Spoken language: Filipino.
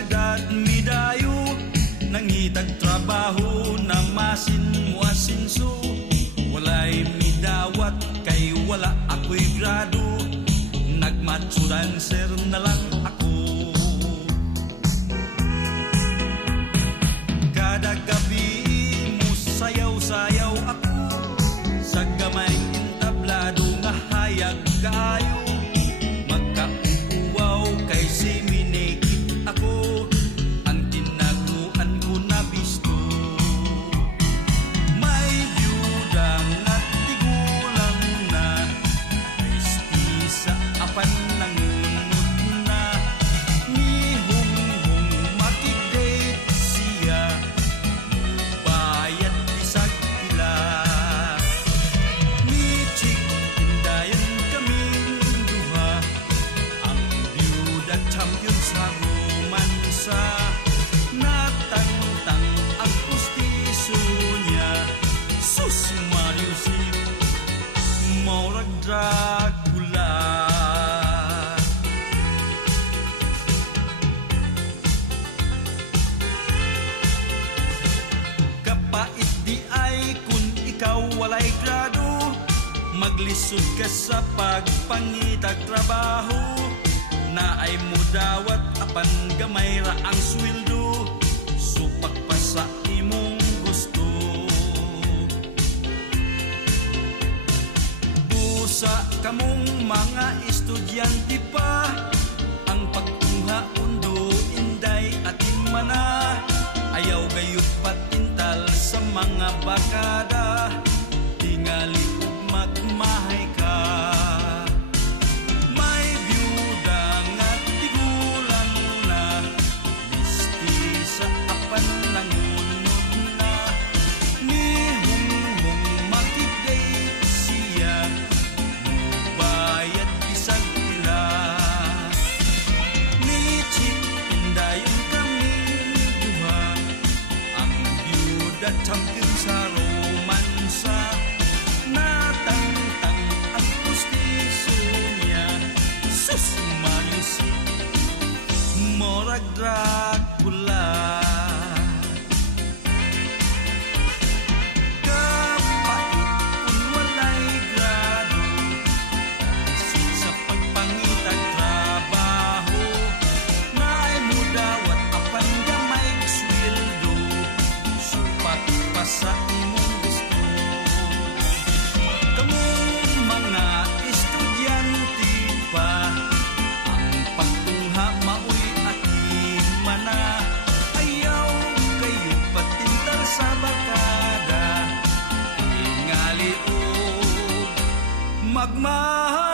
syudad midayo, nangitag trabaho na masin mo asinso. Walay midawat kay wala ako'y grado, nagmacho dancer na lang ako. Kada gabi mo sayaw-sayaw ako, sa gamayng entablado nga hayag kaayo. Magkauwaw kay siminigit ako, ang tinaguan ko na bisto. May biyudang at tigulang na, prestisa apan nangunod na. Ni Hunghong makidate siya, bayad isag pila. Ni Chick Indayan kaming duha, ang biyuda champion sa romansa. Natangtang ang pustiso niya, sus Mariusip, maurag Dracula. Kapait di ay kung ikaw walay grado, maglisod ka sa pagpangitag trabaho. Na ay mudawat apan gamay ra ang sweldo, supak pa sa imong gusto. Busa kamong mga estudyante pa, ang pagkuha undo inday at imana. Ayaw gayud patintal sa mga bakada, tingali ug magmahay ka. May biyuda nga tigulang na, mistisa apan nangunod na. Ni Hunghong makidate siya, mubayad isag pila. Ni Chick Indayan kaming duha, ang biyuda champion sa romansa. Natangtang ang pustiso niya, sus Mariusip, morag Dracula. Kapait kung walay grado, isip sa pagpangitag trabaho. Naay mudawat apan gamay sweldo, supat pa sa imong gusto. Kamong mga estudyante pa, ang pagtungha mao'y atimana. Ayaw kayo patintal sa bakada, tingali o magmahal.